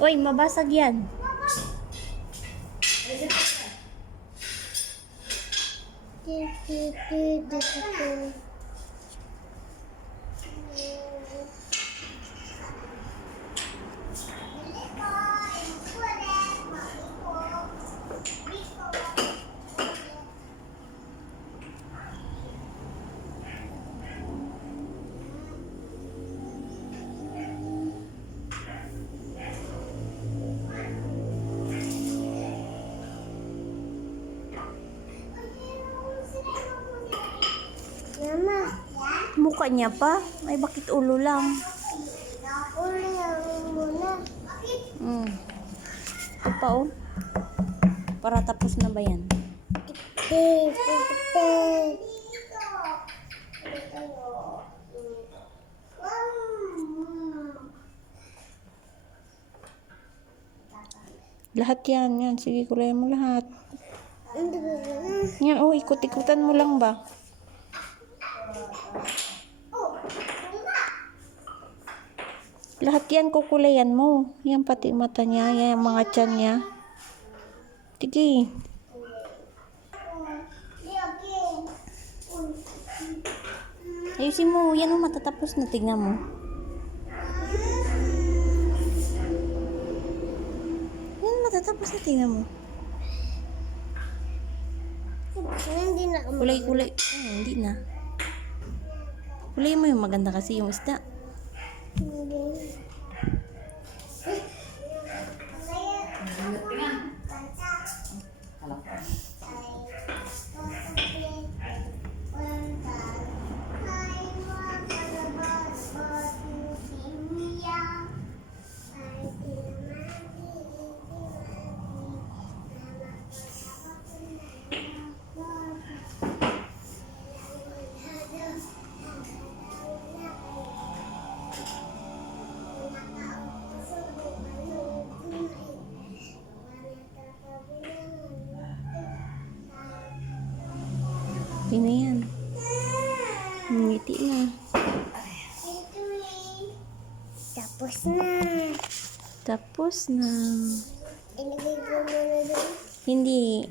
Uy, mabasag yan. Mama, Mukha niya pa. Ay, bakit ulo lang? ulo lang muna. Ito pa, oh. Para tapos na ba yan? Lahat yan, yan. Sige, kulayan mo lahat. Yan, oh, ikot-ikutan mo lang ba? Lahat yan, kukulayan mo. Yan, pati mata niya, yan, yung mga tiyan niya. Sige. Ayusin mo, yan, oh, matatapos na. Tignan mo. Yan, matatapos na. Tignan mo. Hindi na ako Kulay. Hindi na. Kulay mo yung maganda kasi yung isda. Yun na yan. Ngiti na. Tapos na. Tapos na. Ilagay ko muna doon. Hindi.